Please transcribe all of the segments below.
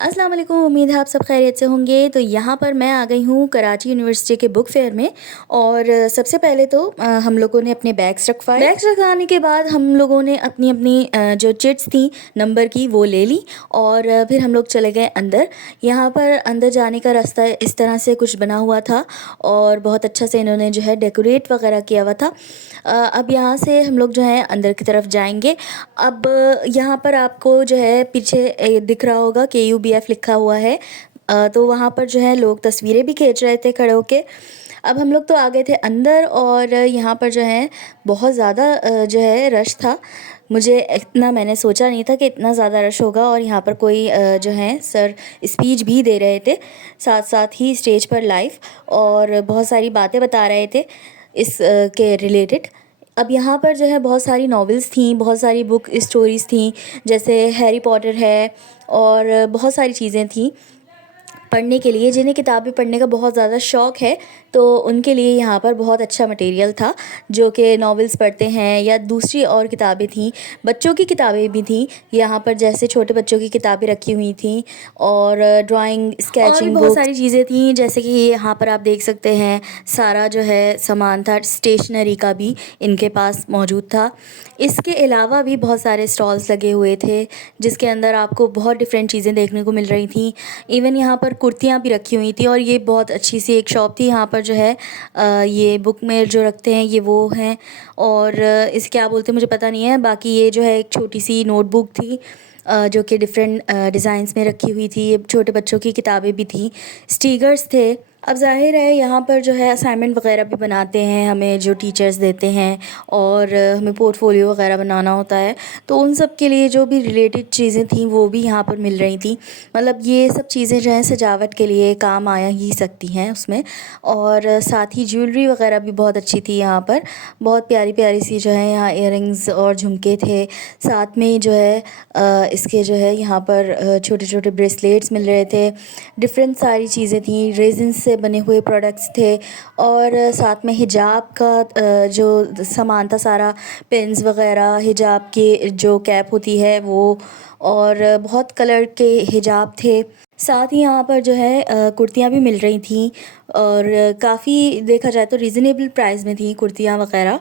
अस्सलाम वालेकुम। उम्मीद है आप सब खैरियत से होंगे। तो यहाँ पर मैं आ गई हूँ कराची यूनिवर्सिटी के बुक फेयर में। और सबसे पहले तो हम लोगों ने अपने बैग्स रखवाए। बैग्स रखवाने के बाद हम लोगों ने अपनी अपनी जो चिट्स थी नंबर की वो ले ली। और फिर हम लोग चले गए अंदर। यहाँ पर अंदर जाने का रास्ता इस तरह से कुछ बना हुआ था और बहुत अच्छा से इन्होंने जो है डेकोरेट वगैरह किया हुआ था। अब यहाँ से हम लोग जो है अंदर की तरफ जाएंगे। अब यहाँ पर आपको जो है पीछे दिख रहा होगा KUBF लिखा हुआ है। तो वहाँ पर जो है लोग तस्वीरें भी खींच रहे थे खड़े होके। अब हम लोग तो आ गए थे अंदर और यहाँ पर जो है बहुत ज़्यादा जो है रश था। मुझे इतना मैंने सोचा नहीं था कि इतना ज़्यादा रश होगा। और यहाँ पर कोई जो है सर स्पीच भी दे रहे थे साथ साथ ही स्टेज पर लाइव, और बहुत सारी बातें बता रहे थे इस के रिलेटेड। अब यहाँ पर जो है बहुत सारी नॉवेल्स थी, बहुत सारी बुक स्टोरीज़ थी, जैसे हैरी पॉटर है और बहुत सारी चीज़ें थी पढ़ने के लिए। जिन्हें किताबें पढ़ने का बहुत ज़्यादा शौक़ है तो उनके लिए यहाँ पर बहुत अच्छा मटेरियल था, जो कि नॉवेल्स पढ़ते हैं या दूसरी और किताबें थीं। बच्चों की किताबें भी थीं यहाँ पर, जैसे छोटे बच्चों की किताबें रखी हुई थीं और ड्राइंग स्केचिंग बहुत सारी चीज़ें थीं। जैसे कि यहाँ पर आप देख सकते हैं सारा जो है सामान था, स्टेशनरी का भी इनके पास मौजूद था। इसके अलावा भी बहुत सारे स्टॉल्स लगे हुए थे जिसके अंदर आपको बहुत डिफरेंट चीज़ें देखने को मिल रही थी। इवन यहाँ पर कुर्तियाँ भी रखी हुई थी और ये बहुत अच्छी सी एक शॉप थी। यहाँ पर जो है ये बुक में जो रखते हैं ये वो हैं, और इसे क्या बोलते हैं मुझे पता नहीं है। बाकी ये जो है एक छोटी सी नोटबुक थी जो कि डिफरेंट डिज़ाइंस में रखी हुई थी। ये छोटे बच्चों की किताबें भी थी, स्टिकर्स थे। अब ज़ाहिर है यहाँ पर जो है असाइनमेंट वगैरह भी बनाते हैं हमें, जो टीचर्स देते हैं, और हमें पोर्टफोलियो वगैरह बनाना होता है। तो उन सब के लिए जो भी रिलेटेड चीज़ें थी वो भी यहाँ पर मिल रही थी। मतलब ये सब चीज़ें जो हैं सजावट के लिए काम आया ही सकती हैं उसमें। और साथ ही ज्वेलरी वगैरह भी बहुत अच्छी थी यहाँ पर। बहुत प्यारी प्यारी सी जो है यहाँ इयररिंग्स और झुमके थे। साथ में जो है इसके जो है यहाँ पर छोटे छोटे ब्रेसलेट्स मिल रहे थे। डिफरेंट सारी चीज़ें थी, रेजिन से बने हुए प्रोडक्ट्स थे। और साथ में हिजाब का जो सामान था सारा, पेन्स वगैरह, हिजाब की जो कैप होती है वो, और बहुत कलर के हिजाब थे। साथ ही यहाँ पर जो है कुर्तियाँ भी मिल रही थी और काफ़ी देखा जाए तो रीज़नेबल प्राइस में थी कुर्तियाँ वगैरह,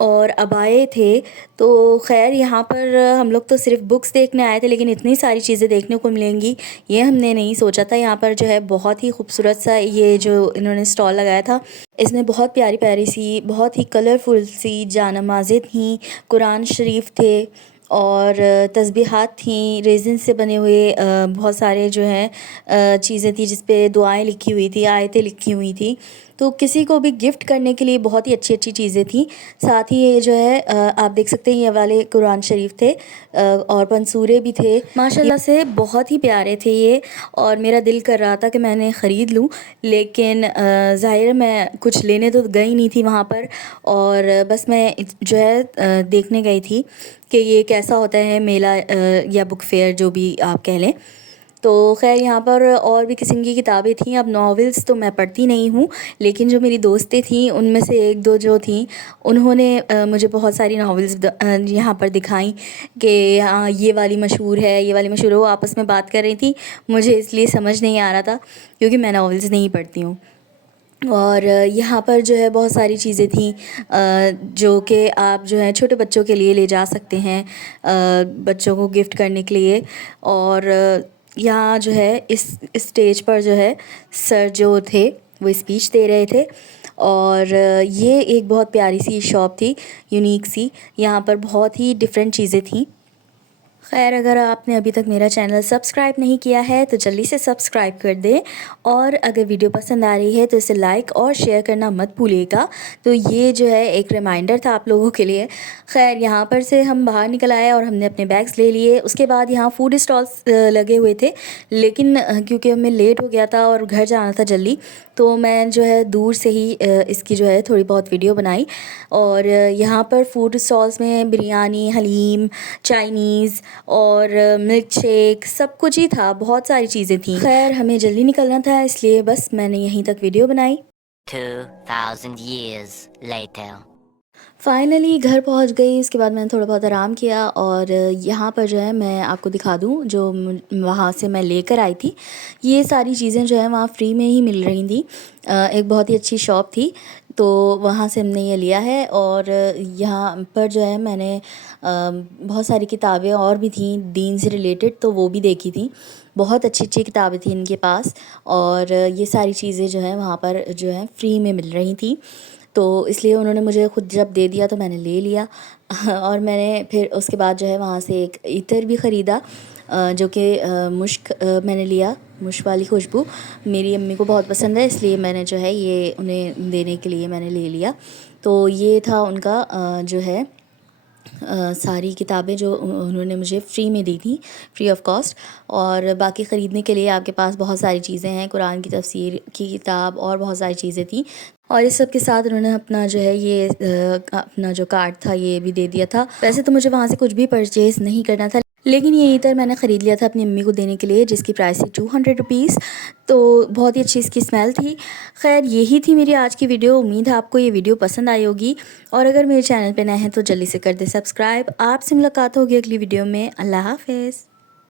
और अबाए थे। तो ख़ैर यहाँ पर हम लोग तो सिर्फ बुक्स देखने आए थे, लेकिन इतनी सारी चीज़ें देखने को मिलेंगी ये हमने नहीं सोचा था। यहाँ पर जो है बहुत ही खूबसूरत सा ये जो इन्होंने स्टॉल लगाया था, इसमें बहुत प्यारी प्यारी सी, बहुत ही कलरफुल सी जानमाज़ें थीं, कुरान शरीफ थे और तस्बीहात थीं, रेज़िन से बने हुए बहुत सारे जो हैं चीज़ें थी जिस पे दुआएँ लिखी हुई थी, आयतें लिखी हुई थी। तो किसी को भी गिफ्ट करने के लिए बहुत ही अच्छी अच्छी चीज़ें थी। साथ ही ये जो है आप देख सकते हैं ये वाले कुरान शरीफ थे और पंसूरे भी थे। माशाल्लाह से बहुत ही प्यारे थे ये, और मेरा दिल कर रहा था कि मैंने ख़रीद लूँ, लेकिन ज़ाहिर है मैं कुछ लेने तो गई नहीं थी वहाँ पर। और बस मैं जो है देखने गई थी कि ये कैसा होता है मेला या बुक फेयर जो भी आप कह लें। तो ख़ैर यहाँ पर और भी किस्म की किताबें थीं। अब नॉवेल्स तो मैं पढ़ती नहीं हूँ, लेकिन जो मेरी दोस्तें थीं उनमें से एक दो जो थीं उन्होंने मुझे बहुत सारी नॉवेल्स यहाँ पर दिखाई कि हाँ ये वाली मशहूर है, ये वाली मशहूर है। वो आपस में बात कर रही थी, मुझे इसलिए समझ नहीं आ रहा था क्योंकि मैं नॉवेल्स नहीं पढ़ती हूँ। और यहाँ पर जो है बहुत सारी चीज़ें थीं जो कि आप जो है छोटे बच्चों के लिए ले जा सकते हैं, बच्चों को गिफ्ट करने के लिए। और यहाँ जो है इस स्टेज पर जो है सर जो थे वो स्पीच दे रहे थे। और ये एक बहुत प्यारी सी शॉप थी, यूनिक सी। यहाँ पर बहुत ही डिफरेंट चीज़ें थीं। खैर अगर आपने अभी तक मेरा चैनल सब्सक्राइब नहीं किया है तो जल्दी से सब्सक्राइब कर दें, और अगर वीडियो पसंद आ रही है तो इसे लाइक और शेयर करना मत भूलिएगा। तो ये जो है एक रिमाइंडर था आप लोगों के लिए। खैर यहाँ पर से हम बाहर निकल आए और हमने अपने बैग्स ले लिए। उसके बाद यहाँ फूड स्टॉल्स लगे हुए थे, लेकिन क्योंकि हमें लेट हो गया था और घर जाना था जल्दी, तो मैं जो है दूर से ही इसकी जो है थोड़ी बहुत वीडियो बनाई। और यहाँ पर फूड स्टॉल्स में बिरयानी, हलीम, चाइनीज़ और मिल्क शेक सब कुछ ही था, बहुत सारी चीज़ें थी। खैर हमें जल्दी निकलना था इसलिए बस मैंने यहीं तक वीडियो बनाई। 2000 years later. फाइनली घर पहुंच गई। उसके बाद मैंने थोड़ा बहुत आराम किया और यहाँ पर जो है मैं आपको दिखा दूँ जो वहाँ से मैं लेकर आई थी। ये सारी चीज़ें जो है वहाँ फ्री में ही मिल रही थी। एक बहुत ही अच्छी शॉप थी, तो वहाँ से हमने ये लिया है। और यहाँ पर जो है मैंने बहुत सारी किताबें और भी थी दीन से रिलेटेड, तो वो भी देखी थी। बहुत अच्छी अच्छी किताबें थी इनके पास और ये सारी चीज़ें जो है वहाँ पर जो है फ्री में मिल रही थी। तो इसलिए उन्होंने मुझे खुद जब दे दिया तो मैंने ले लिया। और मैंने फिर उसके बाद जो है वहाँ से एक इत्र भी ख़रीदा, जो कि मुश्क मैंने लिया। मुश्क वाली खुशबू मेरी अम्मी को बहुत पसंद है, इसलिए मैंने जो है ये उन्हें देने के लिए मैंने ले लिया। तो ये था उनका जो है सारी किताबें जो उन्होंने मुझे फ्री में दी थी, फ्री ऑफ कॉस्ट। और बाकी ख़रीदने के लिए आपके पास बहुत सारी चीज़ें हैं, कुरान की तफसीर की किताब और बहुत सारी चीज़ें थी। और इस सब के साथ उन्होंने अपना जो है ये अपना जो कार्ड था ये भी दे दिया था। वैसे तो मुझे वहाँ से कुछ भी परचेज़ नहीं करना था, लेकिन ये इत्र मैंने ख़रीद लिया था अपनी अम्मी को देने के लिए, जिसकी प्राइस थी 200 रुपीज़। तो बहुत ही अच्छी इसकी स्मेल थी। खैर यही थी मेरी आज की वीडियो। उम्मीद है आपको ये वीडियो पसंद आई होगी, और अगर मेरे चैनल पे नए हैं तो जल्दी से कर दें सब्सक्राइब। आपसे मुलाकात होगी अगली वीडियो में। अल्लाह हाफ़िज़।